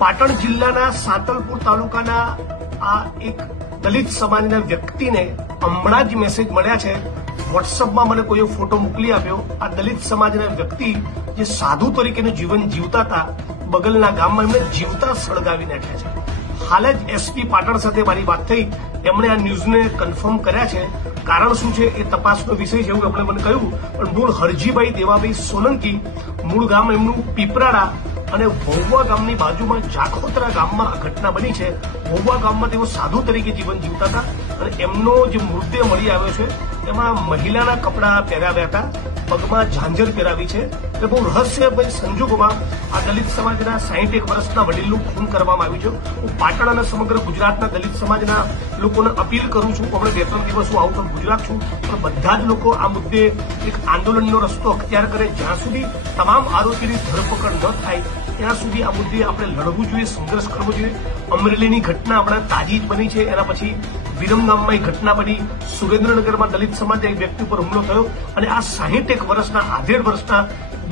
પાટણ જિલ્લાના સાતલપુર તાલુકાના આ એક દલિત સમાજના વ્યક્તિને હમણાં જ મેસેજ મળ્યા છે. વોટ્સઅપમાં મને કોઈએ ફોટો મોકલી આપ્યો. આ દલિત સમાજના વ્યક્તિ જે સાધુ તરીકેનું જીવન જીવતા હતા, બગલના ગામમાં એમને જીવતા સળગાવી નાખ્યા છે. હાલ જ એસપી પાટણ સાથે મારી વાત થઈ. એમણે આ ન્યૂઝને કન્ફર્મ કર્યા છે. કારણ શું છે એ તપાસનો વિષય છે એવું એમણે મને કહ્યું. પણ મૂળ હરજીભાઈ દેવાભાઈ સોલંકી, મૂળ ગામ એમનું પીપરાડા અને વહુવા ગામની બાજુમાં જાખોતરા ગામમાં આ ઘટના બની છે. વહુવા ગામમાં તેઓ સાધુ તરીકે જીવન જીવતા હતા અને એમનો જે મૃતદેહ મળી આવ્યો છે એમાં મહિલાના કપડાં પહેરાવ્યા હતા, પગમાં ઝાંઝર પહેરાવી છે. એટલે બહુ રહસ્યમય સંજોગોમાં આ દલિત સમાજના 61 વર્ષના વડીલનું ખૂન કરવામાં આવ્યું છે. હું પાટણ અને સમગ્ર ગુજરાતના દલિત સમાજના લોકોને અપીલ કરું છું. હમણાં 2-3 દિવસ હું આઉટ ઓફ ગુજરાત છું, પણ બધા જ લોકો આ મુદ્દે એક આંદોલનનો રસ્તો અખ્તિયાર કરે. જ્યાં સુધી તમામ આરોપીની ધરપકડ ન થાય ત્યાં સુધી આ મુદ્દે આપણે લડવું જોઈએ, સંઘર્ષ કરવો જોઈએ. અમરેલીની ઘટના હમણાં તાજી જ બની છે. એના પછી વિરમગામમાં એક ઘટના બની. સુરેન્દ્રનગરમાં દલિત સમાજના એક વ્યક્તિ ઉપર હુમલો થયો અને આ 61 વર્ષના 18 વર્ષના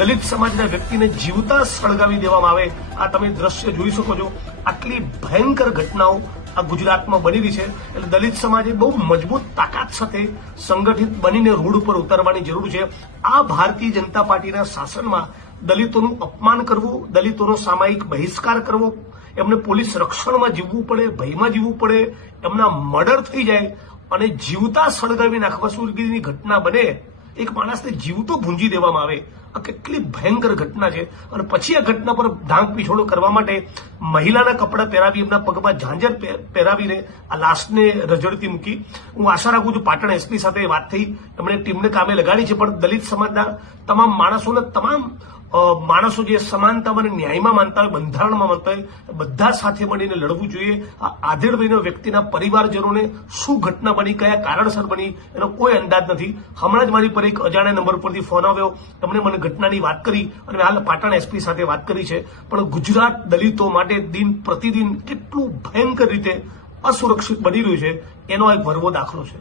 દલિત સમાજના વ્યક્તિને જીવતા સળગાવી દેવામાં આવે. આ તમે દ્રશ્ય જોઈ શકો છો. આટલી ભયંકર ઘટનાઓ આ ગુજરાતમાં બની રહી છે. એટલે દલિત સમાજે બહુ મજબૂત તાકાત સાથે સંગઠિત બનીને રોડ ઉપર ઉતારવાની જરૂર છે. આ ભારતીય જનતા પાર્ટીના શાસનમાં દલિતોનું અપમાન કરવું, દલિતોનો સામાયિક બહિષ્કાર કરવો, એમને પોલીસ રક્ષણમાં જીવવું પડે, ભયમાં જીવવું પડે, એમના મર્ડર થઈ જાય અને જીવતા સળગાવી નાખવા સુધીની ઘટના બને, એક માણસને જીવતો ભૂંજી દેવામાં આવે, આ કેટલી ભયંકર ઘટના છે. અને પછી આ ઘટના પર ઢાંક પીછોડો કરવા માટે મહિલાના કપડાં પહેરાવી, એમના પગમાં ઝાંઝર પહેરાવીને આ લાશને રજડતી મૂકી. હું આશા રાખું છું પાટણ એસપી સાથે વાત થઈ, એમણે ટીમને કામે લગાડી છે. પણ દલિત સમાજના તમામ માણસોને, તમામ માણસો જે સમાનતા અને ન્યાયમાં માનતા હોય, બંધારણમાં માનતા હોય, બધા સાથે મળીને લડવું જોઈએ. આ આધેડ વ્યક્તિના પરિવારજનોને શું ઘટના બની, કયા કારણસર બની, એનો કોઈ અંદાજ નથી. હમણાં જ મારી પર એક અજાણ્યા નંબર પરથી ફોન આવ્યો. એમણે મને ઘટનાની વાત કરી અને હાલ પાટણ એસપી સાથે વાત કરી છે. પણ ગુજરાત દલિતો માટે દિન પ્રતિદિન કેટલું ભયંકર રીતે અસુરક્ષિત બની રહ્યું છે એનો એક ભરવો દાખલો છે.